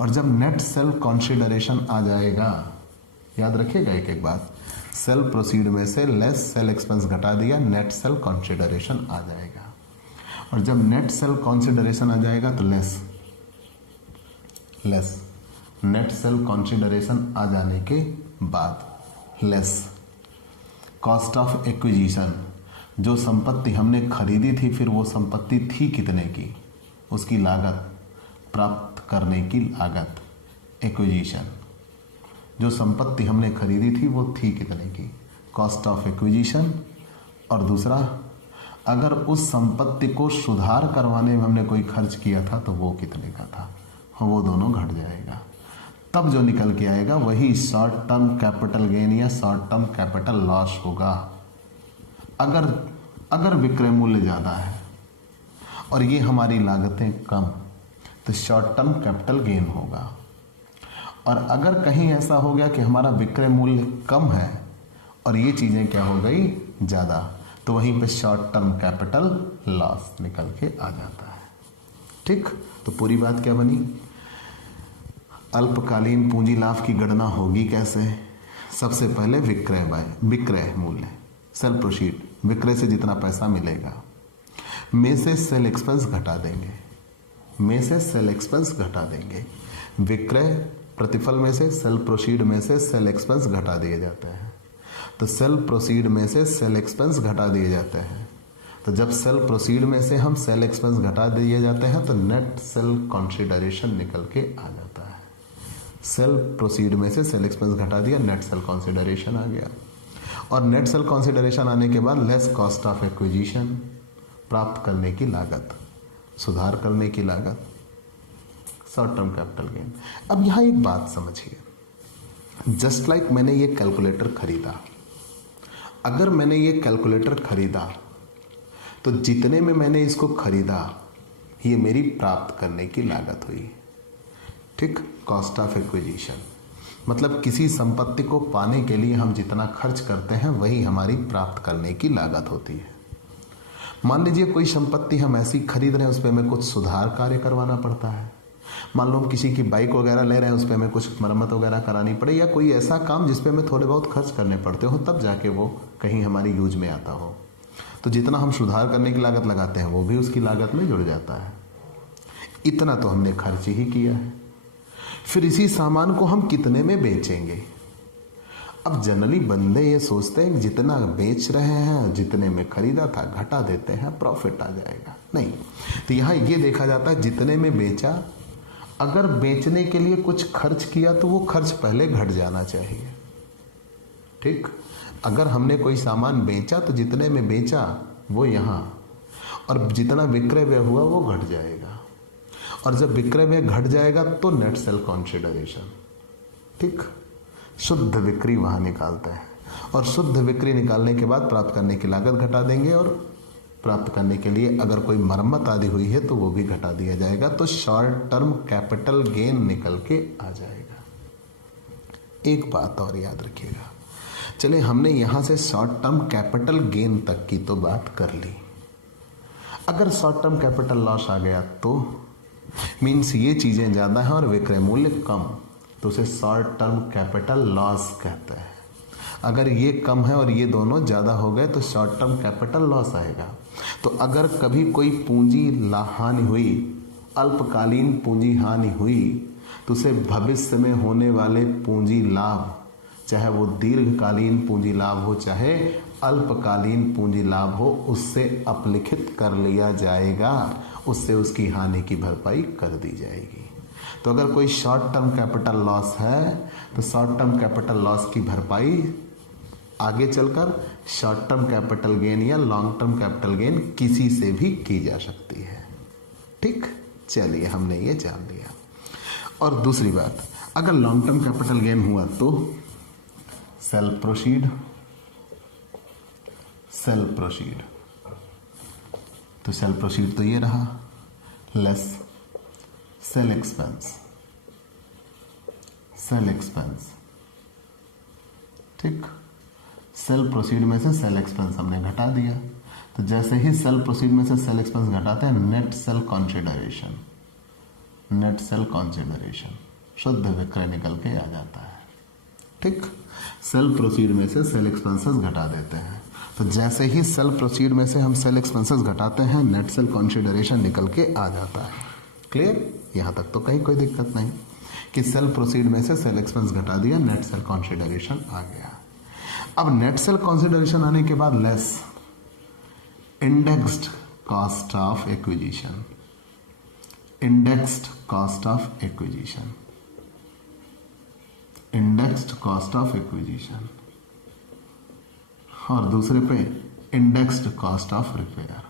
और जब नेट सेल कंसीडरेशन आ जाएगा, याद रखिएगा एक एक बात, सेल प्रोसीड में से लेस सेल एक्सपेंस घटा दिया, नेट सेल कंसीडरेशन आ जाएगा। और जब नेट सेल कंसीडरेशन आ जाएगा तो लेस नेट सेल कंसीडरेशन आ जाने के बाद लेस कॉस्ट ऑफ एक्विजिशन, जो संपत्ति हमने खरीदी थी फिर वो संपत्ति थी कितने की, उसकी लागत, प्राप्त करने की लागत, एक्विजिशन, जो संपत्ति हमने खरीदी थी वो थी कितने की, कॉस्ट ऑफ एक्विजिशन। और दूसरा, अगर उस संपत्ति को सुधार करवाने में हमने कोई खर्च किया था तो वो कितने का था, वो दोनों घट जाएगा। तब जो निकल के आएगा वही शॉर्ट टर्म कैपिटल गेन या शॉर्ट टर्म कैपिटल लॉस होगा। अगर विक्रय मूल्य ज़्यादा है और ये हमारी लागतें कम, तो शॉर्ट टर्म कैपिटल गेन होगा। और अगर कहीं ऐसा हो गया कि हमारा विक्रय मूल्य कम है और ये चीज़ें क्या हो गई ज़्यादा, तो वहीं पे शॉर्ट टर्म कैपिटल लॉस निकल के आ जाता है। ठीक, तो पूरी बात क्या बनी, अल्पकालीन पूंजी लाभ की गणना होगी कैसे। सबसे पहले विक्रय मूल्य, सेल प्रोसीड, विक्रय से जितना पैसा मिलेगा में से सेल एक्सपेंस घटा देंगे, विक्रय प्रतिफल में से सेल प्रोसीड में से सेल एक्सपेंस घटा दिए जाते हैं। तो सेल प्रोसीड में से सेल एक्सपेंस घटा दिए जाते हैं, तो जब सेल प्रोसीड में से हम सेल एक्सपेंस घटा दिए जाते हैं तो नेट सेल कंसीडरेशन निकल के आ जाता है। सेल प्रोसीड में से सेल एक्सपेंस घटा दिया, नेट सेल कंसीडरेशन आ गया। और नेट सेल कंसीडरेशन आने के बाद लेस कॉस्ट ऑफ एक्विजिशन, प्राप्त करने की लागत, सुधार करने की लागत, शॉर्ट टर्म कैपिटल गेन। अब यहाँ एक बात समझिए, जस्ट लाइक मैंने ये कैलकुलेटर खरीदा, अगर मैंने ये कैलकुलेटर खरीदा तो जितने में मैंने इसको खरीदा ये मेरी प्राप्त करने की लागत हुई। ठीक, कॉस्ट ऑफ एक्विजिशन मतलब किसी संपत्ति को पाने के लिए हम जितना खर्च करते हैं वही हमारी प्राप्त करने की लागत होती है। मान लीजिए कोई संपत्ति हम ऐसी खरीद रहे हैं, उस पर हमें कुछ सुधार कार्य करवाना पड़ता है। मान लो हम किसी की बाइक वगैरह ले रहे हैं, उस पर हमें कुछ मरम्मत वगैरह करानी पड़े, या कोई ऐसा काम जिस पे हमें थोड़े बहुत खर्च करने पड़ते हो, तब जाके वो कहीं हमारी यूज में आता हो, तो जितना हम सुधार करने की लागत लगाते हैं वो भी उसकी लागत में जुड़ जाता है। इतना तो हमने खर्च ही किया है। फिर इसी सामान को हम कितने में बेचेंगे। अब जनरली बंदे ये सोचते हैं कि जितना बेच रहे हैं जितने में खरीदा था घटा देते हैं, प्रॉफिट आ जाएगा। नहीं, तो यहाँ ये देखा जाता है जितने में बेचा, अगर बेचने के लिए कुछ खर्च किया तो वो खर्च पहले घट जाना चाहिए। ठीक, अगर हमने कोई सामान बेचा तो जितने में बेचा वो यहाँ, और जितना विक्रय व्यय हुआ वो घट जाएगा। और जब विक्रय व्यय घट जाएगा तो नेट सेल कंसीडरेशन, ठीक, शुद्ध बिक्री वहां निकालते हैं। और शुद्ध बिक्री निकालने के बाद प्राप्त करने की लागत घटा देंगे, और प्राप्त करने के लिए अगर कोई मरम्मत आदि हुई है तो वो भी घटा दिया जाएगा। तो शॉर्ट टर्म कैपिटल गेन निकल के आ जाएगा। एक बात और याद रखिएगा, चलिए हमने यहां से शॉर्ट टर्म कैपिटल गेन तक की तो बात कर ली। अगर शॉर्ट टर्म कैपिटल लॉस आ गया तो मीन्स ये चीजें ज्यादा हैं और विक्रय मूल्य कम, तो उसे शॉर्ट टर्म कैपिटल लॉस कहते हैं। अगर ये कम है और ये दोनों ज्यादा हो गए तो शॉर्ट टर्म कैपिटल लॉस आएगा। तो अगर कभी कोई पूंजी हानि हुई, अल्पकालीन पूंजी हानि हुई, तो उसे भविष्य में होने वाले पूंजी लाभ, चाहे वो दीर्घकालीन पूंजी लाभ हो चाहे अल्पकालीन पूंजी लाभ हो, उससे अपलिखित कर लिया जाएगा, उससे उसकी हानि की भरपाई कर दी जाएगी। तो अगर कोई शॉर्ट टर्म कैपिटल लॉस है तो शॉर्ट टर्म कैपिटल लॉस की भरपाई आगे चलकर शॉर्ट टर्म कैपिटल गेन या लॉन्ग टर्म कैपिटल गेन किसी से भी की जा सकती है। ठीक, चलिए हमने ये जान लिया। और दूसरी बात, अगर लॉन्ग टर्म कैपिटल गेन हुआ तो सेल प्रोसीड, तो सेल प्रोसीड तो ये रहा, लेस सेल एक्सपेंस, ठीक, सेल प्रोसीड में से सेल एक्सपेंस हमने घटा दिया। तो जैसे ही सेल प्रोसीड में से सेल एक्सपेंस घटाते हैं, नेट सेल कंसीडरेशन, शुद्ध विक्रय निकल के आ जाता है। ठीक, सेल प्रोसीड में से सेल एक्सपेंसेस घटा देते हैं। तो जैसे ही सेल प्रोसीड में से हम सेल एक्सपेंसेस घटाते हैं, नेट सेल कंसीडरेशन निकल के आ जाता है। क्लियर? यहाँ तक तो कहीं कोई दिक्कत नहीं कि सेल प्रोसीड में से सेल एक्सपेंस घटा दिया, नेट सेल कंसीडरेशन आ गया। अब नेट सेल कंसीडरेशन आने के बाद less indexed cost of acquisition, indexed cost of acquisition, indexed cost of acquisition, और दूसरे पे इंडेक्स्ड कॉस्ट ऑफ रिपेयर।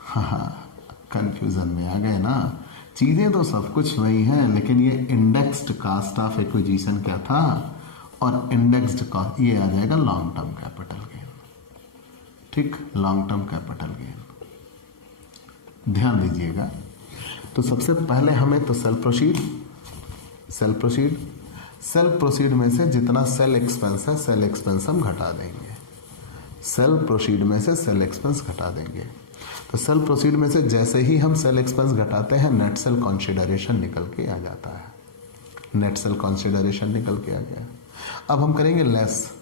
हाँ, कंफ्यूजन में आ गए ना। चीजें तो सब कुछ वही हैं, लेकिन ये इंडेक्स्ड कॉस्ट ऑफ एक्विजिशन क्या था और इंडेक्स्ड कॉस्ट ये आ जाएगा लॉन्ग टर्म कैपिटल गेन। ठीक, लॉन्ग टर्म कैपिटल गेन ध्यान दीजिएगा। तो सबसे पहले हमें तो सेल प्रोसीड में से जितना सेल एक्सपेंस है, सेल एक्सपेंस हम घटा देंगे। सेल प्रोसीड में से सेल एक्सपेंस घटा देंगे। तो सेल प्रोसीड में से जैसे ही हम सेल एक्सपेंस घटाते हैं, नेट सेल कंसीडरेशन निकल के आ जाता है। नेट सेल कंसीडरेशन निकल के आ गया। अब हम करेंगे less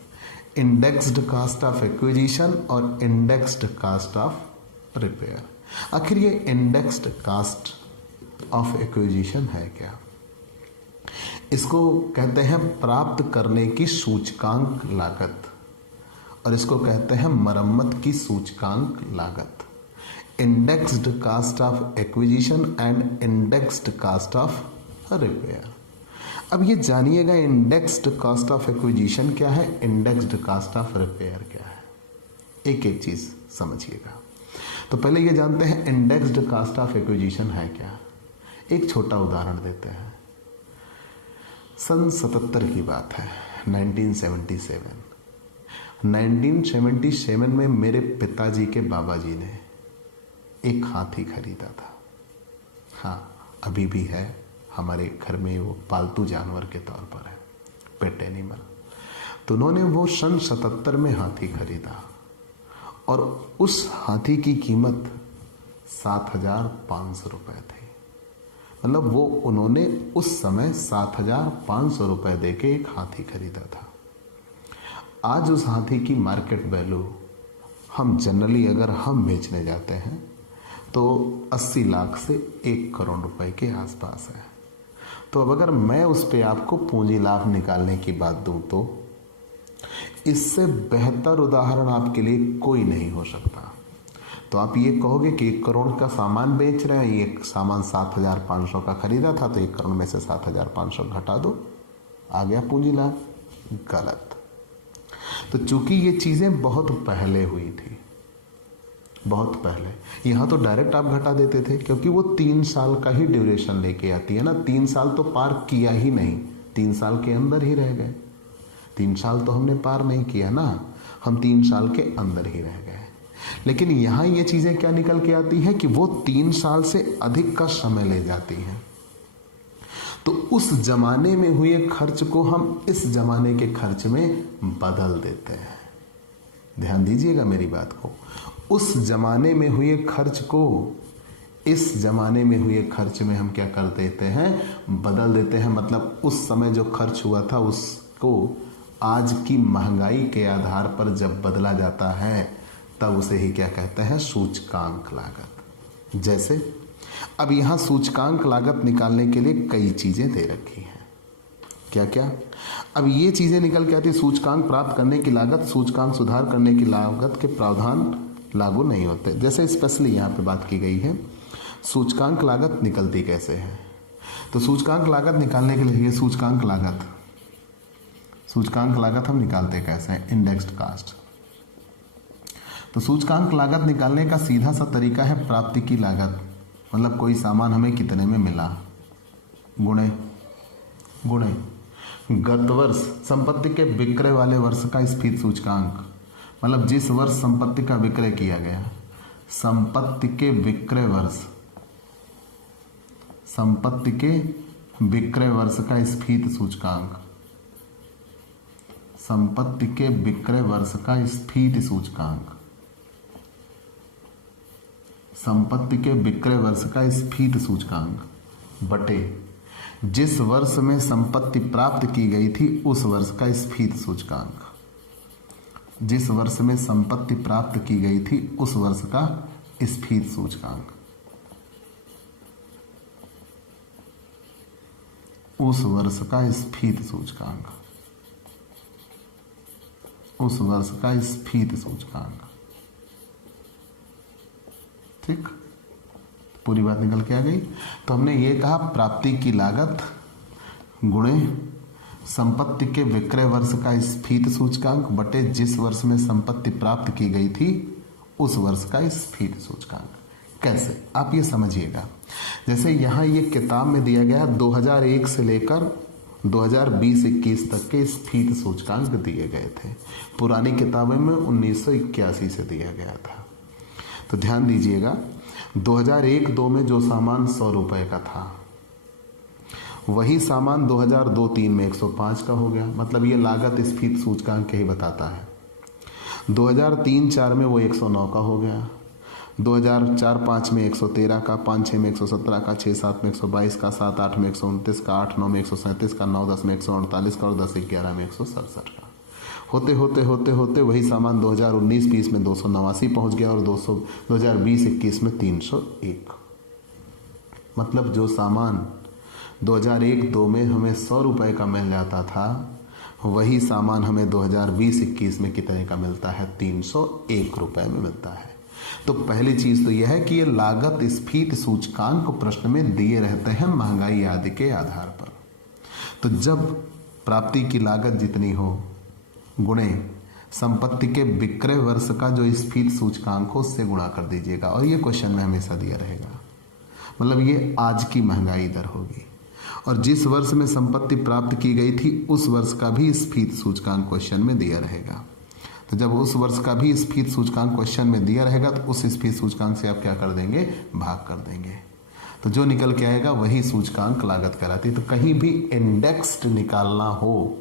indexed cost of acquisition और इंडेक्स्ड कॉस्ट ऑफ रिपेयर। आखिर ये इंडेक्स्ड कॉस्ट ऑफ एक्विजिशन है क्या? इसको कहते हैं प्राप्त करने की सूचकांक लागत, और इसको कहते हैं मरम्मत की सूचकांक लागत। Indexed cost of acquisition and indexed cost of repair. अब ये जानिएगा इंडेक्स्ड कॉस्ट ऑफ एक्विजिशन क्या है, इंडेक्स्ड कॉस्ट ऑफ रिपेयर क्या है, एक एक चीज समझिएगा। तो पहले ये जानते हैं इंडेक्स्ड कॉस्ट ऑफ एक्विजिशन है क्या। एक छोटा उदाहरण देते हैं। सन 77 की बात है, 1977 में मेरे पिताजी के बाबा जी ने एक हाथी खरीदा था। हाँ, अभी भी है हमारे घर में, वो पालतू जानवर के तौर पर है, पेट एनिमल। तो उन्होंने वो सन 77 में हाथी खरीदा और उस हाथी की कीमत 7,500 रुपये थी। मतलब वो उन्होंने उस समय 7,500 रुपये दे के एक हाथी खरीदा था। आज उस हाथी की मार्केट वैल्यू हम जनरली अगर हम बेचने जाते हैं तो 80 लाख से 1 करोड़ रुपए के आसपास है। तो अब अगर मैं उस पे आपको पूंजी लाभ निकालने की बात दूं तो इससे बेहतर उदाहरण आपके लिए कोई नहीं हो सकता। तो आप ये कहोगे कि 1 करोड़ का सामान बेच रहे हैं, ये सामान 7,500 का खरीदा था, तो 1 करोड़ में से 7,500 घटा दो, आ गया पूंजी लाभ। गलत। तो चूंकि ये चीजें बहुत पहले हुई थी, बहुत पहले, यहां तो डायरेक्ट आप घटा देते थे, क्योंकि वो 3 साल का ही ड्यूरेशन लेके आती है ना। 3 साल तो पार किया ही नहीं, 3 साल के अंदर ही रह गए। 3 साल तो हमने पार नहीं किया ना, हम 3 साल के अंदर ही रह गए। लेकिन यहां ये चीजें क्या निकल के आती है कि वो 3 साल से अधिक का समय ले जाती हैं। तो उस जमाने में हुए खर्च को हम इस जमाने के खर्च में बदल देते हैं। ध्यान दीजिएगा मेरी बात को। उस जमाने में हुए खर्च को इस जमाने में हुए खर्च में हम क्या कर देते हैं, बदल देते हैं। मतलब उस समय जो खर्च हुआ था उसको आज की महंगाई के आधार पर जब बदला जाता है तब उसे ही क्या कहते हैं, सूचकांक लागत। जैसे अब यहां सूचकांक लागत निकालने के लिए कई चीजें दे रखी हैं। क्या क्या? अब ये चीजें निकल के आती, सूचकांक प्राप्त करने की लागत, सूचकांक सुधार करने की लागत के प्रावधान लागू नहीं होते। जैसे स्पेशली यहां पे बात की गई है, सूचकांक लागत निकलती कैसे है। तो सूचकांक लागत निकालने के लिए सूचकांक लागत हम निकालते कैसे हैं, इंडेक्स्ड कास्ट। तो सूचकांक लागत निकालने का सीधा सा तरीका है प्राप्ति की लागत, मतलब कोई सामान हमें कितने में मिला, गुणे गत वर्ष संपत्ति के विक्रय वाले वर्ष का स्फीत सूचकांक, मतलब जिस वर्ष संपत्ति का विक्रय किया गया, संपत्ति के विक्रय वर्ष का स्फीत सूचकांक, संपत्ति के विक्रय वर्ष का स्फीत सूचकांक, संपत्ति के विक्रय वर्ष का स्फीत सूचकांक बटे जिस वर्ष में संपत्ति प्राप्त की गई थी उस वर्ष का स्फीति सूचकांक। जिस वर्ष में संपत्ति प्राप्त की गई थी उस वर्ष का स्फीति सूचकांक। उस वर्ष का स्फीति सूचकांक। उस वर्ष का स्फीति सूचकांक। ठीक, पूरी बात निकल के आ गई। तो हमने ये कहा प्राप्ति की लागत गुणे संपत्ति के विक्रय वर्ष का स्फीति सूचकांक बटे जिस वर्ष में संपत्ति प्राप्त की गई थी उस वर्ष का स्फीति सूचकांक। कैसे, आप ये समझिएगा। जैसे यहाँ ये किताब में दिया गया 2001 से लेकर 2020-21 तक के स्फीति सूचकांक दिए गए थे। पुरानी किताबों में 1981 से दिया गया था। तो ध्यान दीजिएगा, 2001-2 में जो सामान 100 रुपए का था वही सामान 2002-3 में 105 का हो गया। मतलब ये लागत स्फीति सूचकांक ही बताता है। 2003-4 में वो 109 का हो गया, 2004-5 में 113 का, 5-6 में 117 का, 6-7 में 122 का, 7-8 में 129 का, 8-9 में 137 का, 9-10 में 148 का और 10-11 में 167 का। होते होते होते होते वही सामान 2019-20 में 289 पहुंच गया और 2020-21 में 301। मतलब जो सामान 2001-2 में हमें 100 रुपए का मिल जाता था वही सामान हमें 2020-21 में कितने का मिलता है? 301 रुपए में मिलता है। तो पहली चीज तो यह है कि ये लागत स्फीति सूचकांक प्रश्न में दिए रहते हैं महंगाई आदि के आधार पर। तो जब प्राप्ति की लागत जितनी हो गुणे संपत्ति के विक्रय वर्ष का जो स्फीति सूचकांक हो उससे गुणा कर दीजिएगा और ये क्वेश्चन में हमेशा दिया रहेगा। मतलब ये आज की महंगाई दर होगी और जिस वर्ष में संपत्ति प्राप्त की गई थी उस वर्ष का भी स्फीति सूचकांक क्वेश्चन में दिया रहेगा। तो जब उस वर्ष का भी स्फीति सूचकांक क्वेश्चन में दिया रहेगा तो उस स्फीति सूचकांक से आप क्या कर देंगे? भाग कर देंगे। तो जो निकल के आएगा वही सूचकांक लागत कहलाती है। तो कहीं भी इंडेक्स्ड निकालना हो,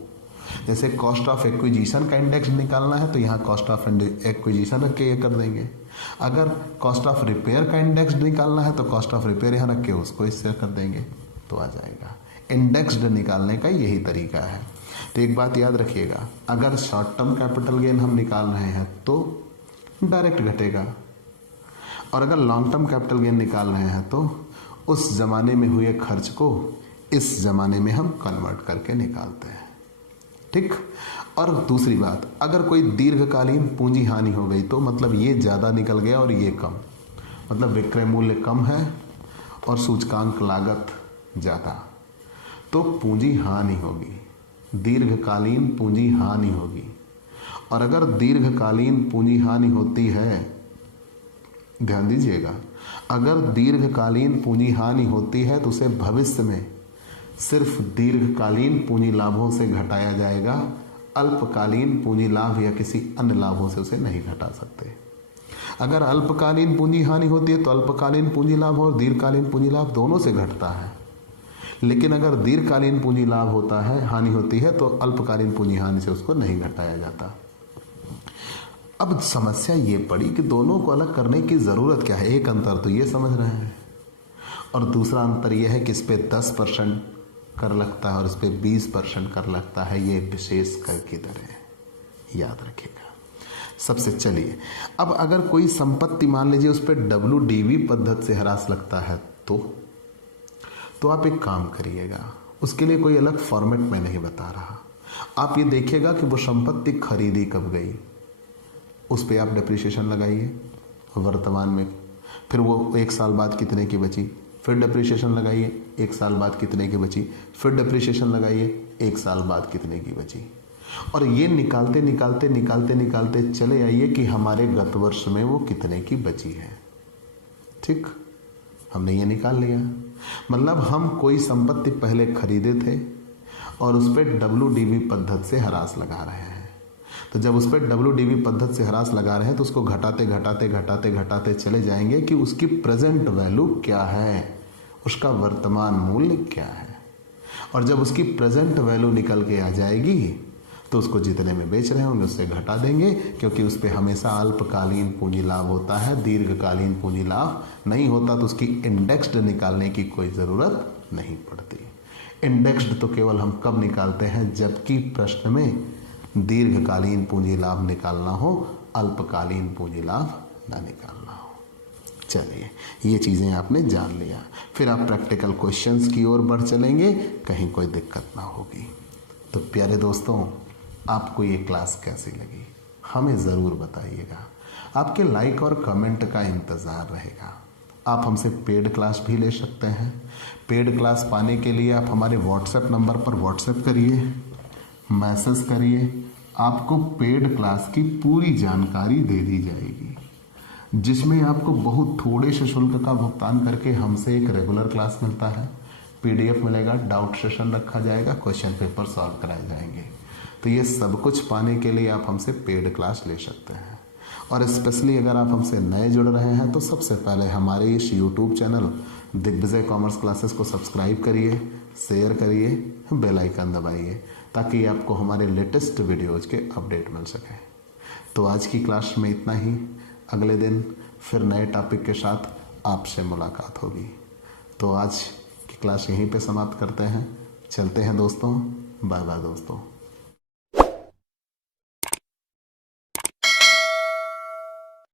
जैसे कॉस्ट ऑफ एक्विजिशन का इंडेक्स निकालना है तो यहाँ कॉस्ट ऑफ एक्विजिशन रख के ये कर देंगे। अगर कॉस्ट ऑफ रिपेयर का इंडेक्स निकालना है तो कॉस्ट ऑफ रिपेयर यहाँ रख के उसको इससे कर देंगे तो आ जाएगा। इंडेक्स्ड निकालने का यही तरीका है। तो एक बात याद रखिएगा, अगर शॉर्ट टर्म कैपिटल गेन हम निकाल रहे हैं तो डायरेक्ट घटेगा और अगर लॉन्ग टर्म कैपिटल गेन निकाल रहे हैं तो उस जमाने में हुए खर्च को इस जमाने में हम कन्वर्ट करके निकालते हैं। ठीक। और दूसरी बात, अगर कोई दीर्घकालीन पूंजी हानि हो गई तो मतलब ये ज़्यादा निकल गया और ये कम, मतलब विक्रय मूल्य कम है और सूचकांक लागत ज़्यादा, तो पूंजी हानि होगी, दीर्घकालीन पूंजी हानि होगी। और अगर दीर्घकालीन पूंजी हानि होती है, ध्यान दीजिएगा, अगर दीर्घकालीन पूंजी हानि होती है तो उसे भविष्य में सिर्फ दीर्घकालीन पूंजी लाभों से घटाया जाएगा, अल्पकालीन पूंजी लाभ या किसी अन्य लाभों से उसे नहीं घटा सकते। अगर अल्पकालीन पूंजी हानि होती है तो अल्पकालीन पूंजी लाभ और दीर्घकालीन पूंजी लाभ दोनों से घटता है, लेकिन अगर दीर्घकालीन पूंजी लाभ होता है, हानि होती है, तो अल्पकालीन पूंजी हानि से उसको नहीं घटाया जाता। अब समस्या ये पड़ी कि दोनों को अलग करने की जरूरत क्या है। एक अंतर तो ये समझ रहे हैं और दूसरा अंतर यह है कि इस पे 10% कर लगता है और इस पे 20% कर लगता है। ये विशेष कर की दर है, याद रखिएगा। सबसे चलिए, अब अगर कोई संपत्ति मान लीजिए उस पर WDV पद्धति से ह्रास लगता है तो आप एक काम करिएगा, उसके लिए कोई अलग फॉर्मेट में नहीं बता रहा। आप ये देखिएगा कि वो संपत्ति खरीदी कब गई, उस पर आप डिप्रिसिएशन लगाइए वर्तमान में, फिर वो 1 साल बाद कितने की बची, फिर डिप्रिसिएशन लगाइए 1 साल बाद कितने की बची, फिर डिप्रिसिएशन लगाइए 1 साल बाद कितने की बची। और ये निकालते निकालते निकालते निकालते चले आइए कि हमारे गत वर्ष में वो कितने की बची है। ठीक, हमने ये निकाल लिया। मतलब हम कोई संपत्ति पहले खरीदे थे और उस पर WDV पद्धति से ह्रास लगा रहे हैं। तो जब उस पर WDV पद्धति से ह्रास लगा रहे हैं तो उसको घटाते घटाते घटाते घटाते चले जाएंगे कि उसकी प्रेजेंट वैल्यू क्या है, उसका वर्तमान मूल्य क्या है। और जब उसकी प्रेजेंट वैल्यू निकल के आ जाएगी तो उसको जितने में बेच रहे होंगे उससे घटा देंगे, क्योंकि उस पर हमेशा अल्पकालीन पूंजी लाभ होता है, दीर्घकालीन पूंजी लाभ नहीं होता। तो उसकी इंडेक्स्ड निकालने की कोई ज़रूरत नहीं पड़ती। इंडेक्स्ड तो केवल हम कब निकालते हैं जबकि प्रश्न में दीर्घकालीन पूंजी लाभ निकालना हो, अल्पकालीन पूंजी लाभ ना निकालना हो। चलिए, ये चीज़ें आपने जान लिया। फिर आप प्रैक्टिकल क्वेश्चंस की ओर बढ़ चलेंगे, कहीं कोई दिक्कत ना होगी। तो प्यारे दोस्तों, आपको ये क्लास कैसी लगी हमें ज़रूर बताइएगा। आपके लाइक और कमेंट का इंतज़ार रहेगा। आप हमसे पेड क्लास भी ले सकते हैं। पेड क्लास पाने के लिए आप हमारे व्हाट्सएप नंबर पर व्हाट्सएप करिए, मैसेज करिए, आपको पेड क्लास की पूरी जानकारी दे दी जाएगी, जिसमें आपको बहुत थोड़े से शुल्क का भुगतान करके हमसे एक रेगुलर क्लास मिलता है, PDF मिलेगा, डाउट सेशन रखा जाएगा, क्वेश्चन पेपर सॉल्व कराए जाएंगे। तो ये सब कुछ पाने के लिए आप हमसे पेड क्लास ले सकते हैं। और स्पेशली अगर आप हमसे नए जुड़ रहे हैं तो सबसे पहले हमारे इस YouTube channel Digvijay commerce classes को सब्सक्राइब करिए, शेयर करिए, बेल आइकन दबाइए, ताकि आपको हमारे लेटेस्ट वीडियोज़ के अपडेट मिल सके। तो आज की क्लास में इतना ही। अगले दिन फिर नए टॉपिक के साथ आपसे मुलाकात होगी। तो आज की क्लास यहीं पे समाप्त करते हैं। चलते हैं दोस्तों, बाय बाय दोस्तों।